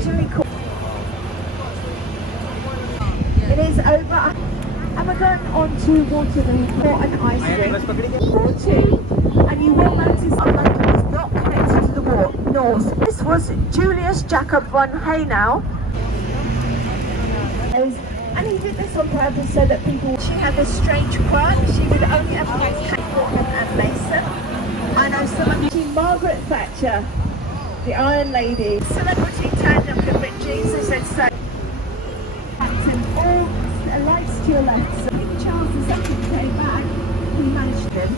originally called. It is over. And we're going on to Waterloo for an ice rink. War 2. And you will notice that London is not connected to the north. This was Julius Jacob von Haynau. And he did this on purpose so that people... She had this strange quirk. She would only ever use Portland and Mason. I know someone... Margaret Thatcher, the Iron Lady. Celebrity tandem with Jesus and so... All lights to your left. So King Charles II came back, he managed him.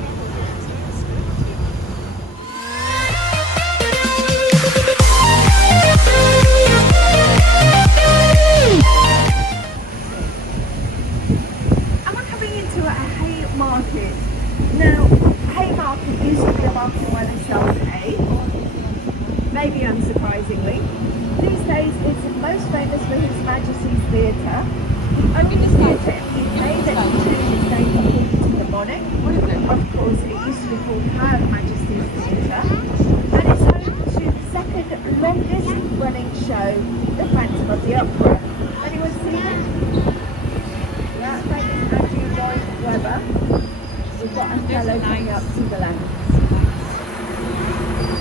And we're coming into a hay market. Now, hay market used to be a market where they sold hay, maybe unsurprisingly. These days, it's most famous for His Majesty's Theatre. Only this theatre in the UK that changed its name according to the monarch. Of course, it used to be called Her Majesty's Theatre. And it's home to the second longest running show, The Phantom of the Opera. Anyone seen it? That famous Andrew Lloyd Webber. We've got Othello coming up to the left.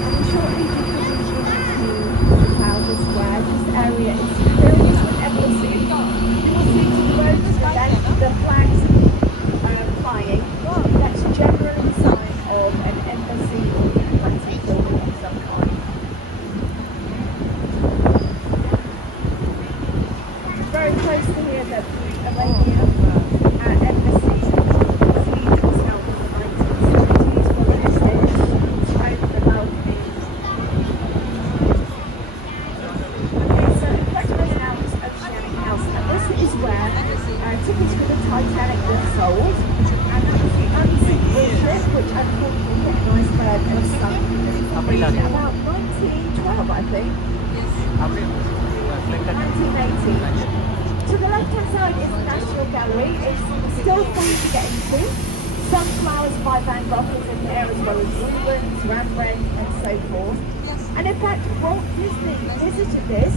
And shortly into Trafalgar Square, this area is filled with embassies. The flags flying, that's generally a sign of an embassy or diplomatic building of some kind. Very close to here, the Arabia embassy siege was held in the 1970s for the estates over the balconies. Okay, so the Breakfast now is Oceanic House, and this is where tickets for the Titanic were sold, and that was the unseen ship, which unfortunately hit an iceberg and sunk in about 1912, I think. 1980. To the left-hand side is the National Gallery. It's still free to get into. Sunflowers by Van Gogh is in there, as well as Rubens, Rembrandt, and so forth. And in fact, Walt Disney visited this.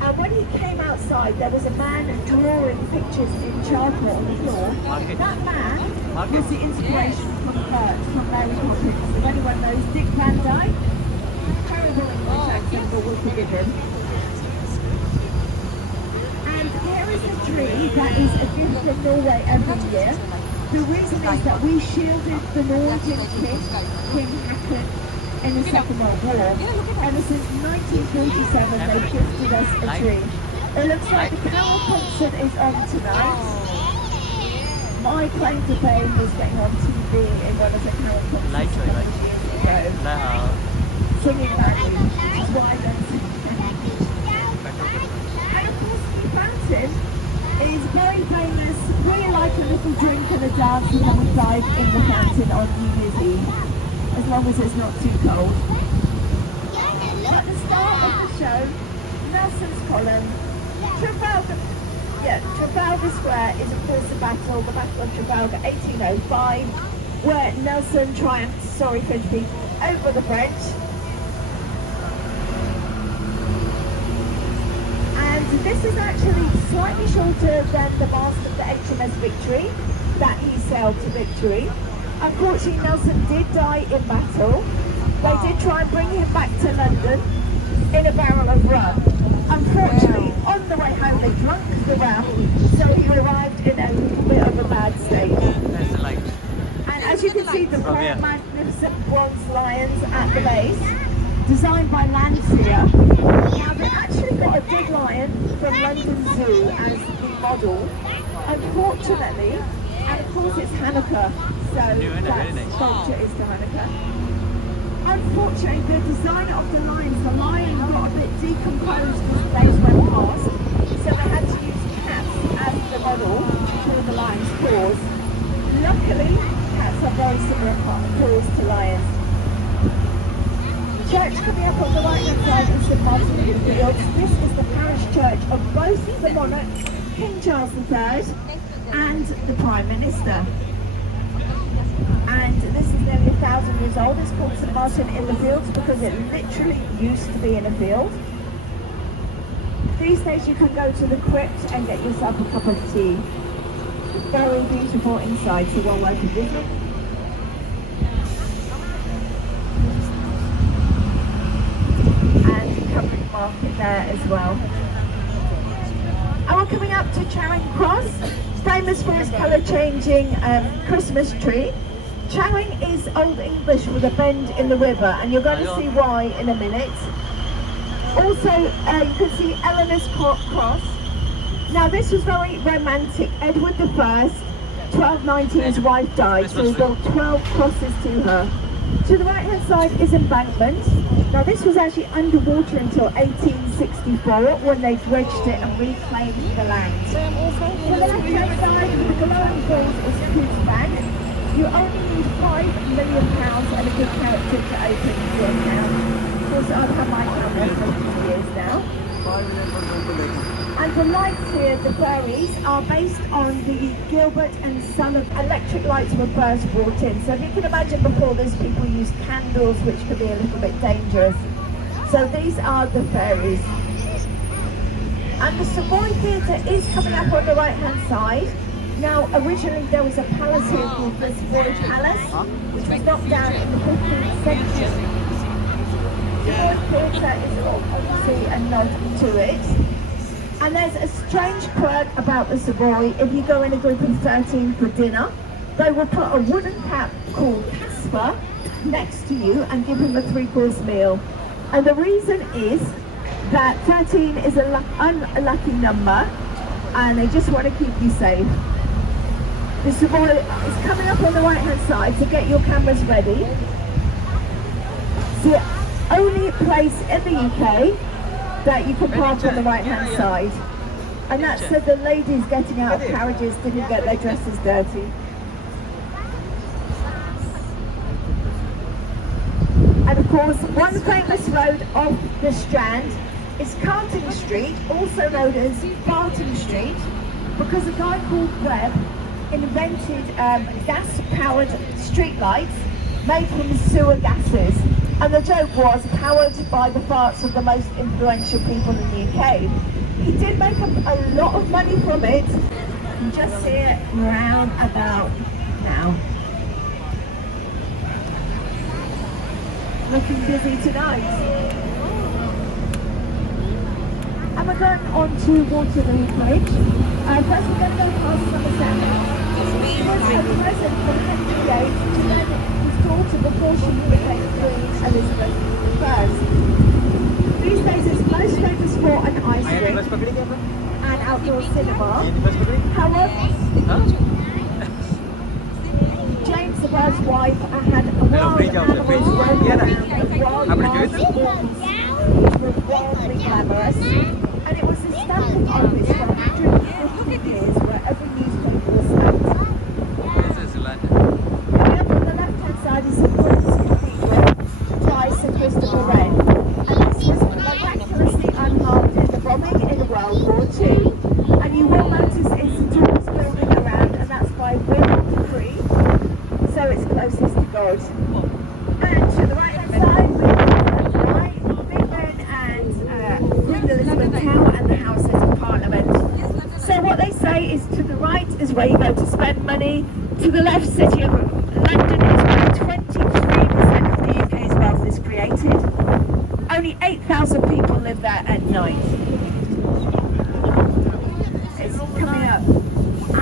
And when he came outside, there was a man drawing pictures in charcoal on the floor. That man was the inspiration from Kurt, from Mary Poppins. If anyone knows Dick Van Dyke, terrible English accent, but we'll forgive him. And here is a tree that is a gift from Norway every year. The reason is that we shielded the Norwegian king, King Haakon, in the Second World War, and since 1947 they gifted us a tree. It looks like the Carol concert is on tonight. My claim to fame was getting on TV in one of the Carol concerts years ago, singing badly, which is why I don't sing. And of course the fountain is very famous. We like a little drink and a dance, and then we dive in the fountain on New Year's Eve. As long as it's not too cold. At the start of the show, Nelson's column, Trafalgar Square is of course the Battle of Trafalgar 1805, where Nelson triumphed, sorry French people, over the French. And this is actually slightly shorter than the mast of the HMS Victory that he sailed to victory. Unfortunately, Nelson did die in battle. They did try and bring him back to London in a barrel of rum. Unfortunately, on the way home, they drunk the rum, so he arrived in a little bit of a bad state. And as you can see, the four magnificent bronze lions at the base, designed by Lancia. Now, they actually got a dead lion from London Zoo as the model. Unfortunately, and of course it's Hanukkah, so that sculpture is to Hanukkah. Unfortunately, the designer of the lion got a bit decomposed as the days went past, so they had to use cats as the model for the lion's paws. Luckily, cats have very similar paws to lions. Church coming up on the right hand side is St Martin in the Fields. This is the parish church of both the monarch, King Charles III, and the Prime Minister. And this is nearly 1,000 years old. It's called St Martin in the Fields because it literally used to be in a field. These days you can go to the crypt and get yourself a cup of tea. Very beautiful inside, so well worth a visit. And Covent Market there as well. And we're coming up to Charing Cross, famous for its colour changing Christmas tree. Charing is Old English with a bend in the river, and you're going to see why in a minute. Also, you can see Eleanor's Cross. Now this was very romantic. Edward I, 1290, his wife died, so he built 12 crosses to her. To the right hand side is Embankment. Now this was actually underwater until 1864 when they dredged it and reclaimed the land. To the left hand side with the glowing balls is Coos Bank. You only need £5 million and a good character to open your account. Of course I've had my account there for a few years now. And the lights here, the ferries, are based on the Gilbert and Son of electric lights were first brought in. So if you can imagine before this, people used candles, which could be a little bit dangerous. So these are the ferries. And the Savoy Theatre is coming up on the right hand side. Now originally there was a palace here called the Savoy Palace, which was knocked down in the 15th century. Savoy Theatre is obviously a nod to it. And there's a strange quirk about the Savoy. If you go in a group of 13 for dinner, they will put a wooden cat called Casper next to you and give him a 3-course meal. And the reason is that 13 is an unlucky number and they just want to keep you safe. The Savoy is coming up on the right hand side, so get your cameras ready. It's the only place in the UK that you can park on the right hand side, and that's so the ladies getting out of carriages didn't get their dresses dirty. And of course one famous road off the Strand is Carting Street, also known as Barton Street, because a guy called Webb invented gas powered street lights made from sewer gases. And the joke was powered by the farts of the most influential people in the UK. He did make a lot of money from it. You can just see it round about now. Looking busy tonight. And we're going on to Waterloo Bridge. First we're going to go past Somerset. It was a present from Henry VIII to then his daughter before she became Queen Elizabeth I. These days it's most famous for an ice rink and outdoor cinema. However, James the Bird's wife had a wild animals roaming around with wild horses, which was wildly glamorous. And it was a standing office for 150 years where every newspaper was stamped. On the left-hand side is St. Paul's Cathedral by Sir Christopher Wren. And this was miraculously unharmed in the bombing in World War II. And you will notice it's the tallest building around, and that's by wind free, so it's closest to God. And to the right-hand side, we have Big Ben and Queen Elizabeth Tower and the Houses of Parliament. So what they say is to the right is where you go to spend money, to the left, City of London is where 23% of the UK's wealth is created. Only 8,000 people live there at night. It's coming up.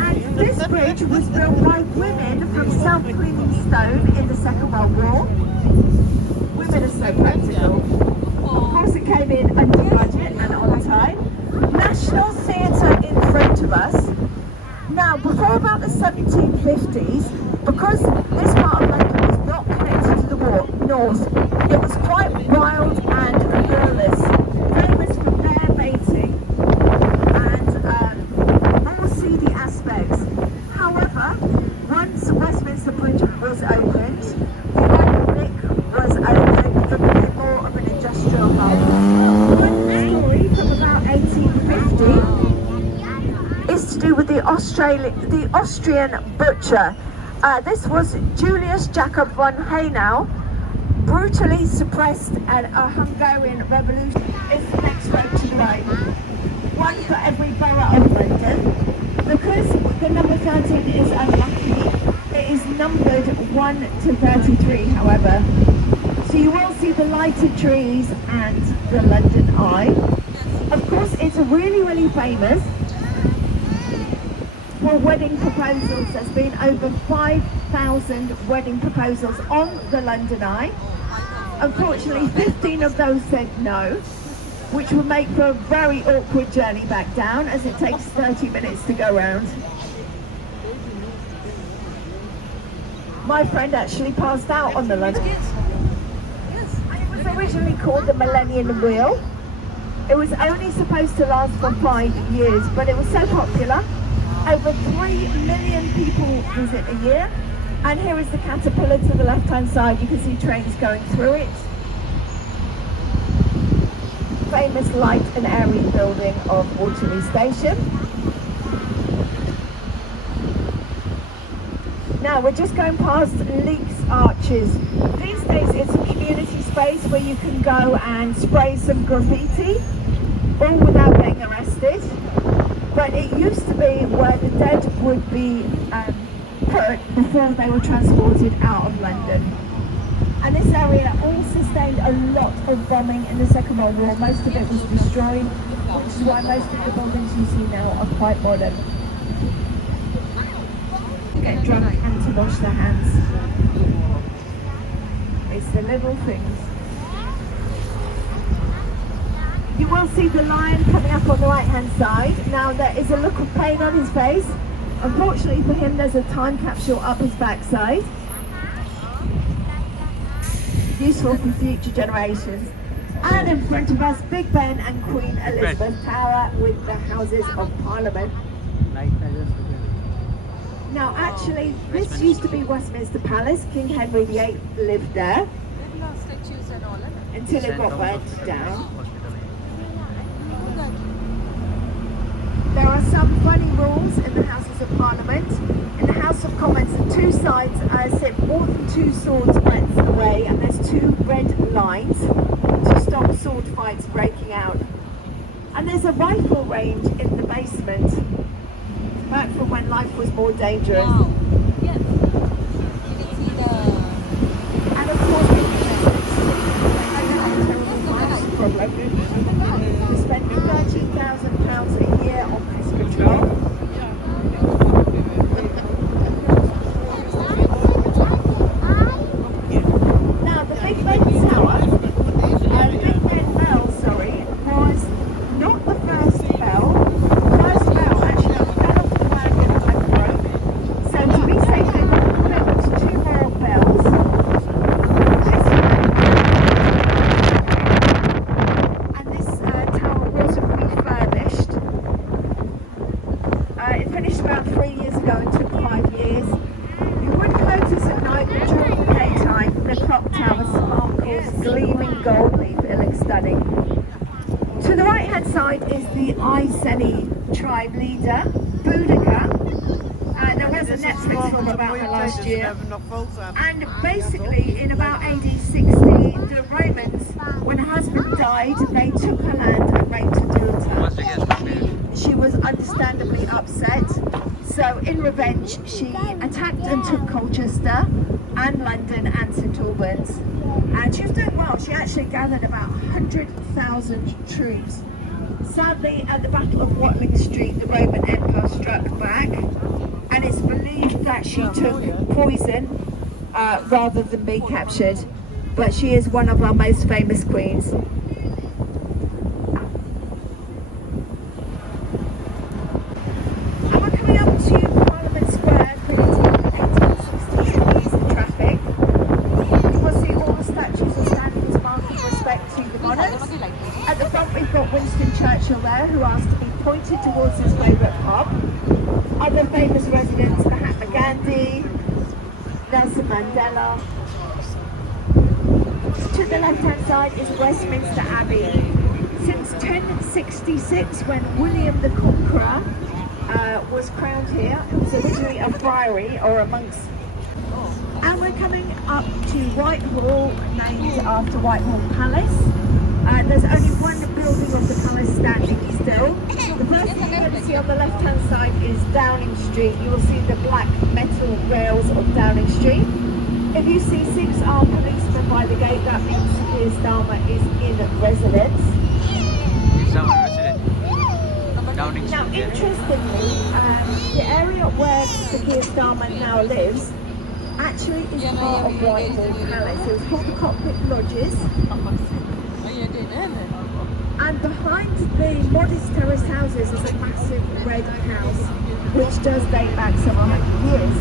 And this bridge was built by women from self-cleaning stone in the Second World War. Women are so practical. Of course it came in under budget and on time. National Theatre in front of us. Now, before about the 1750s, because this part of London was not connected to the north, it was quite wild and lawless, famous for bear baiting and more seedy aspects. However, once Westminster Bridge was opened, the Iron Rick was opened, it became more of an industrial hub. One story from about 1850 is to do with the Austrian butcher. This was Julius Jacob von Hanau, brutally suppressed at a Hungarian revolution. Is the next road to the right. one for every borough of London. Because the number 13 is unlucky, it is numbered 1 to 33, however. So you will see the lighted trees and the London Eye. Of course, it's really, really famous for wedding proposals. There's been over 5,000 wedding proposals on the London Eye. Unfortunately, 15 of those said no, which would make for a very awkward journey back down, as it takes 30 minutes to go round. My friend actually passed out on the London. And it was originally called the Millennium Wheel. It was only supposed to last for 5 years, but it was so popular. Over 3 million people visit a year. And here is the caterpillar to the left-hand side. You can see trains going through it. Famous light and airy building of Waterloo Station. Now we're just going past Leeks Arches. These days it's a community space where you can go and spray some graffiti, all without getting arrested. But it used to be where the dead would be put before they were transported out of London. And this area all sustained a lot of bombing in the Second World War. Most of it was destroyed, which is why most of the buildings you see now are quite modern. To get drunk and to wash their hands. It's the little things. You will see the lion coming up on the right hand side. Now there is a look of pain on his face. Unfortunately for him, there's a time capsule up his backside. Useful for future generations. And in front of us, Big Ben and Queen Elizabeth Tower with the Houses of Parliament. Now actually, this used to be Westminster Palace. King Henry VIII lived there until it got burnt down. There are some funny rules in the Houses of Parliament. In the House of Commons, the two sides sit more than 2 swords breadths away, and there's 2 red lines to stop sword fights breaking out. And there's a rifle range in the basement, back from when life was more dangerous. Wow. Yes. And of course, we spend £13,000 a year on pest control. Now, the Big Ben Tower, Big Ben Bell, sorry, was not the first bell. The first bell actually fell off the wagon and broke. So to be safe, they built 2 more bells. And this tower was refurbished. It finished about 3 years ago and took 5 years. You would notice at night during the daytime the clock tower sparkles, gleaming gold, leaf, it looks stunning. To the right hand side is the Iceni tribe leader, Boudica. There was a Netflix film about her last year. And basically in about AD 60, the Romans, when her husband died, they took her land and raped her daughter. She was understandably upset. So in revenge, she attacked and took Colchester and London and St Albans. And she was doing well. She actually gathered about 100,000 troops. Sadly, at the Battle of Watling Street, the Roman Empire struck back. And it's believed that she took poison rather than being captured. But she is one of our most famous queens. At the front we've got Winston Churchill there, who asked to be pointed towards his favourite pub. Other famous residents, Mahatma Gandhi, Nelson Mandela. To the left-hand side is Westminster Abbey. Since 1066, when William the Conqueror was crowned here, it was originally a friary or a monk's. And we're coming up to Whitehall, named after Whitehall Palace. There's only one building of the palace standing still. Street, you will see the black metal rails of Downing Street. If you see 6 armed policemen by the gate, that means Sir Keir Starmer is in residence. Now, interestingly, the area where Sir Keir Starmer now lives actually is part of Whitehall Palace. So it's called the Cockpit Lodges. And behind the modest terrace houses is a massive red house, which does date back several hundred years.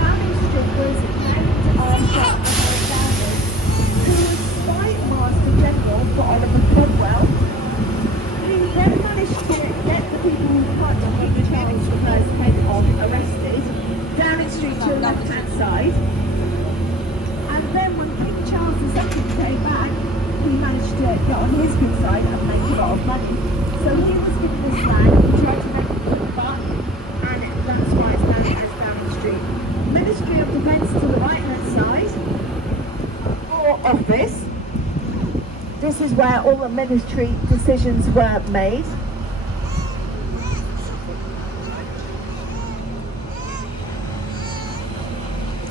Downing Street was named after who was Spy Master General for Oliver Cromwell. He then managed to get the people who cut King Charles I's head off arrested. Downing Street to the left-hand side. And then when King Charles II came back, he managed to get on his good side and make a lot of money. So he was given this land, he tried to make it for the buck, and that's why it's known as Downing Street. Ministry of Defence to the right-hand side. War Office. This is where all the military decisions were made.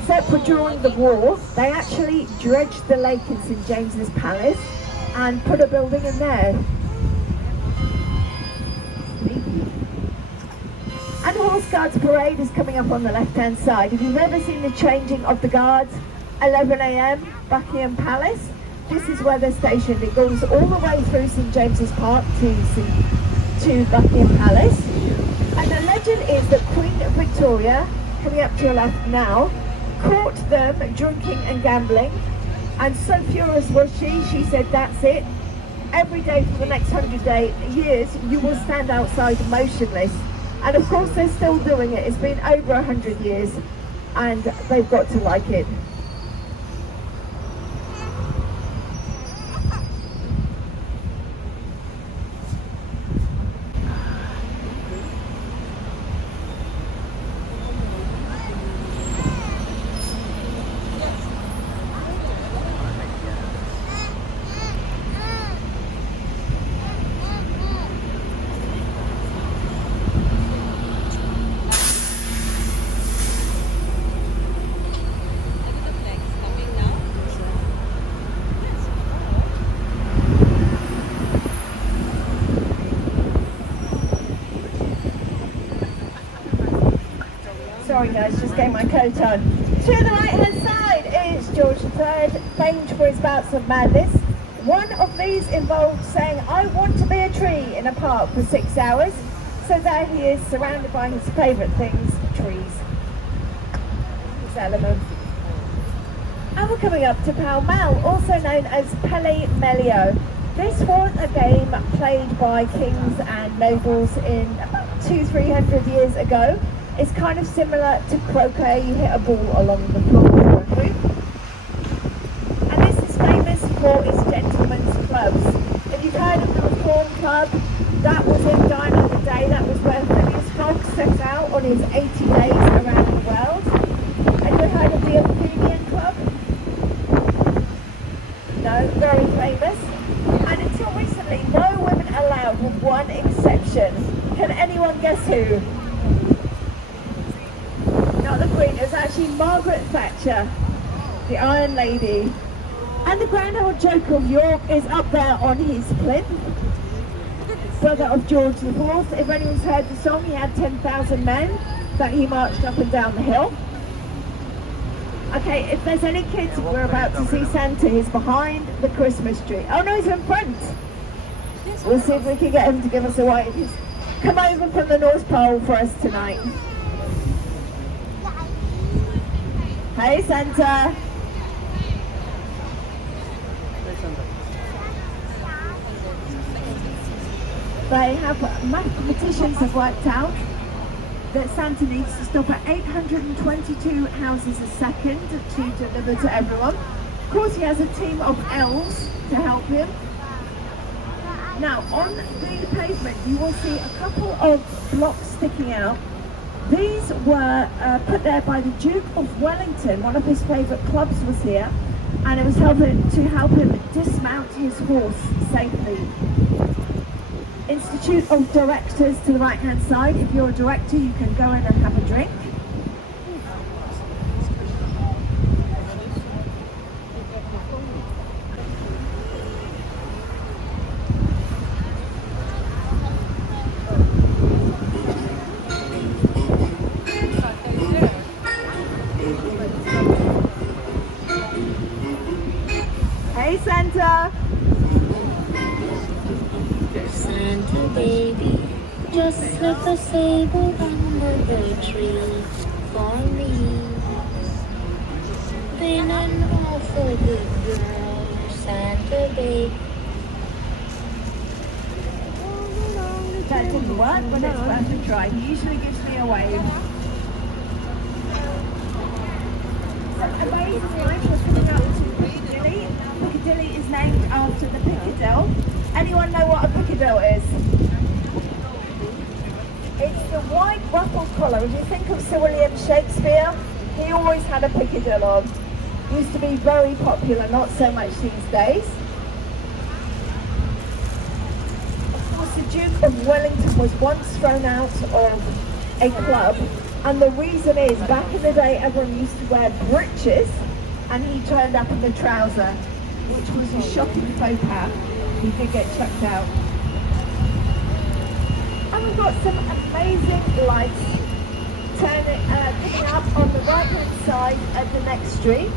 Except for during the war, they actually dredged the lake in St James's Palace and put a building in there. And the Horse Guards Parade is coming up on the left-hand side. If you've ever seen the changing of the guards, 11 AM, Buckingham Palace, this is where they're stationed. It goes all the way through St James's Park to Buckingham Palace. And the legend is that Queen Victoria, coming up to your left now, caught them drinking and gambling, and so furious was she said, that's it, every day for the next 100 years you will stand outside motionless. And of course they're still doing it. It's been over 100 years and they've got to like it. Sorry guys, just getting my coat on. To the right hand side is George III, famed for his bouts of madness. One of these involved saying, I want to be a tree in a park for 6 hours. So there he is, surrounded by his favourite things, trees. His element. And we're coming up to Pall Mall, also known as Pele Melio. This was a game played by kings and nobles in about 200-300 years ago. It's kind of similar to croquet. You hit a ball along the floor. And this is famous for its gentlemen's clubs. If you've heard of the Reform Club, that was in Die Another Day. That was where Phileas Fogg set out on his 80 days around the world. Have you heard of the Athenian Club? No, very famous. And until recently, no women allowed with one exception. Can anyone guess who? Not the Queen, it was actually Margaret Thatcher, the Iron Lady. And the Grand Old Joker of York is up there on his plinth, brother of George IV. If anyone's heard the song, he had 10,000 men that he marched up and down the hill. Okay, if there's any kids, we're about to see Santa. He's behind the Christmas tree. Oh no, he's in front. We'll see if we can get him to give us a wave. He's come over from the North Pole for us tonight. Hey Santa! Mathematicians have worked out that Santa needs to stop at 822 houses a second to deliver to everyone. Of course he has a team of elves to help him. Now on the pavement you will see a couple of blocks sticking out. These were put there by the Duke of Wellington. One of his favourite clubs was here, and it was to help him dismount his horse safely. Institute of Directors to the right hand side. If you're a director, you can go in and have a drink. Hey Santa! Santa baby, just slip a sable under the tree for me. Been an awful good girl, Santa baby. That didn't work, but it's worth a try. He usually gives me a wave. So amazing life, we're coming up to Piccadilly. Piccadilly is named after the Piccadilly. Anyone know what a Piccadilly is? It's the white ruffled collar. If you think of Sir William Shakespeare, he always had a Piccadilly on. Used to be very popular, not so much these days. Of course, the Duke of Wellington was once thrown out of a club, and the reason is, back in the day, everyone used to wear breeches, and he turned up in the trouser, which was a shocking faux pas. He did get chucked out. And we've got some amazing lights picking up on the right hand side of the next street.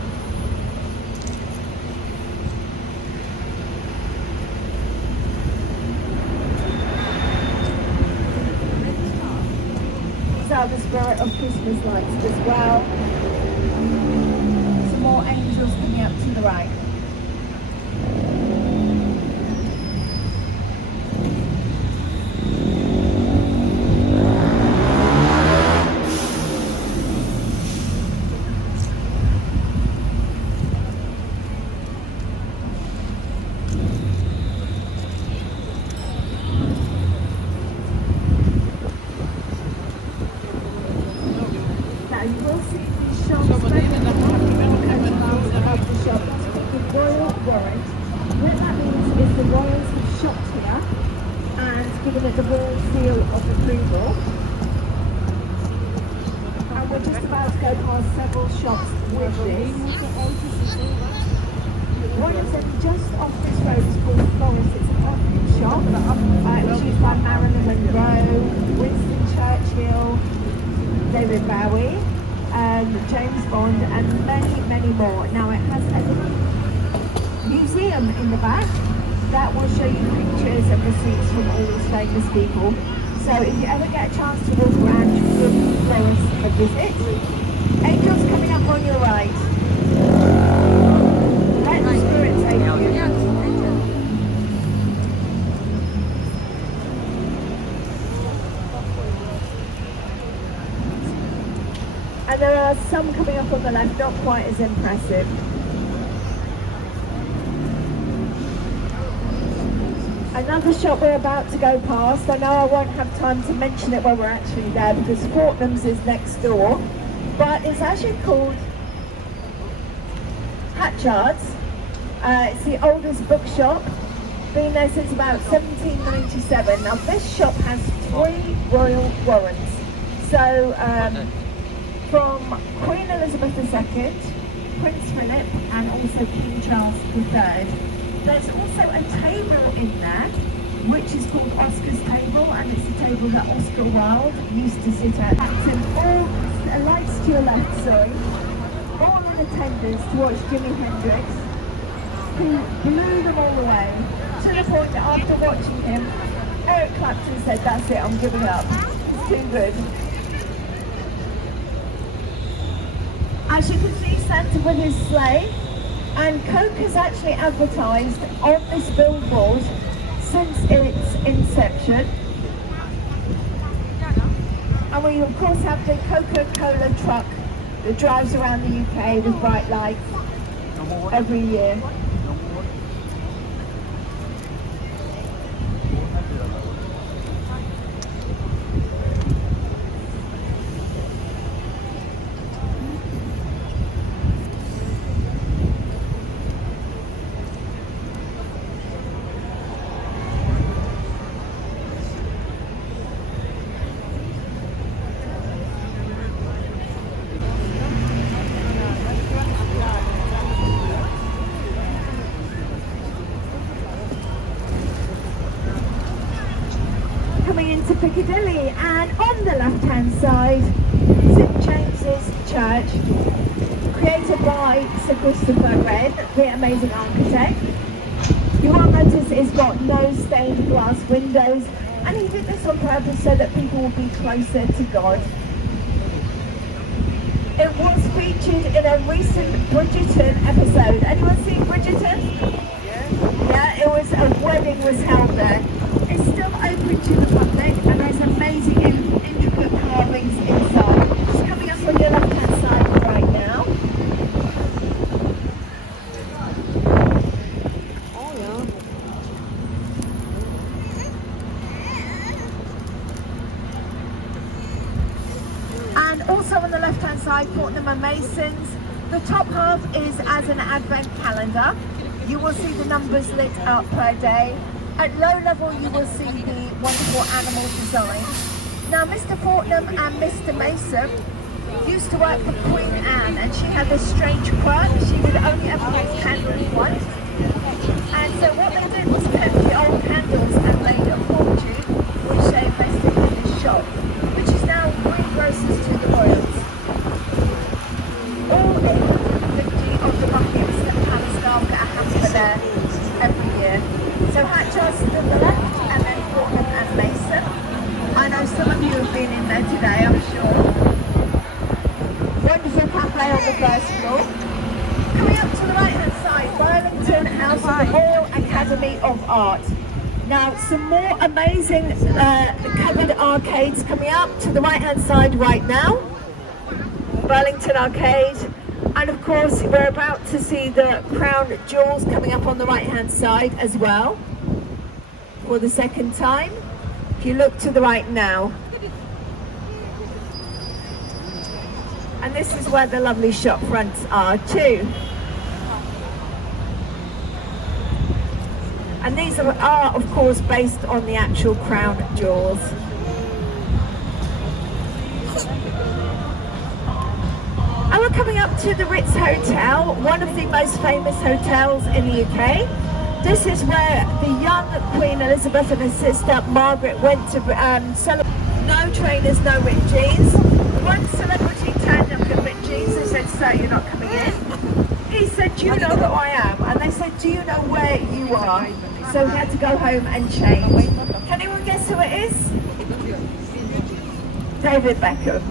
These are the Spirit of Christmas lights as well. Some more angels coming up to the right. You will see these shops of the shop. It's called the Royal Warrant. What that means is the royals have shopped here and given it the royal seal of approval. And we're just about to go past several shops with this. One of them just off this road is called Florence. It's an offering shop. It's used by Marilyn Monroe, Winston Churchill, David Bowie, James Bond, and many, many more. Now it has a little museum in the back that will show you pictures and receipts from all these famous people. So if you ever get a chance to walk around, give Florence a visit. Angels coming up on your right. Let the Spirit take you. And there are some coming up on the left, not quite as impressive. Another shop we're about to go past. I know I won't have time to mention it when we're actually there because Fortnum's is next door, but it's actually called Hatchard's. It's the oldest bookshop, been there since about 1797. Now this shop has 3 royal warrants. So from Queen Elizabeth II, Prince Philip, and also King Charles III. There's also a table in there, which is called Oscar's table, and it's the table that Oscar Wilde used to sit at. And all lights to your left, sorry, all in attendance to watch Jimi Hendrix, who blew them all away, to the point that after watching him, Eric Clapton said, "That's it, I'm giving up. It's too good." As you can see, Santa with his sleigh, and Coke has actually advertised on this billboard since its inception. And we of course have the Coca-Cola truck that drives around the UK with bright lights every year. coming into Piccadilly, and on the left-hand side, St James's Church, created by Sir Christopher Wren, the amazing architect. You will notice it's got no stained glass windows, and he did this on purpose so that people will be closer to God. It was featured in a recent Bridgerton episode. Anyone seen Bridgerton? Yeah, it was a wedding was held there. It's still open to the public, and there's amazing intricate carvings inside. It's coming up on your left-hand side right now. And also on the left-hand side, Fortnum and Masons. The top half is as an advent calendar. You will see the numbers lit up per day. At low level, you will see the wonderful animal design. Now, Mr. Fortnum and Mr. Mason used to work for Queen Anne, and she had this strange quirk. She would only ever use candles once. And so what they did was kept the old candles and made a fortune, which they invested in this shop, which is now greengrocers to the royals. All 850 of the Buckingham Palace staff get a hamper there every year. So Hatchurst to the left, and then Fortnum and Mason. I know some of you have been in there today, I'm sure. Wonderful cafe on the first floor. Coming up to the right hand side, Burlington House of the Royal Academy of Art. Now, some more amazing covered arcades coming up to the right hand side right now. Burlington Arcade. And of course, we're about to see the crown jewels coming up on the right hand side as well for the second time. If you look to the right now. And this is where the lovely shop fronts are too. And these are of course based on the actual crown jewels. And we're coming up to the Ritz Hotel, one of the most famous hotels in the UK. This is where the young Queen Elizabeth and her sister Margaret went to celebrate. No trainers, no ripped jeans. One celebrity turned up in ripped jeans and said, "Sir, you're not coming in." He said, "Do you know who I am?" And they said, "Do you know where you are?" So he had to go home and change. Can anyone guess who it is? David Beckham.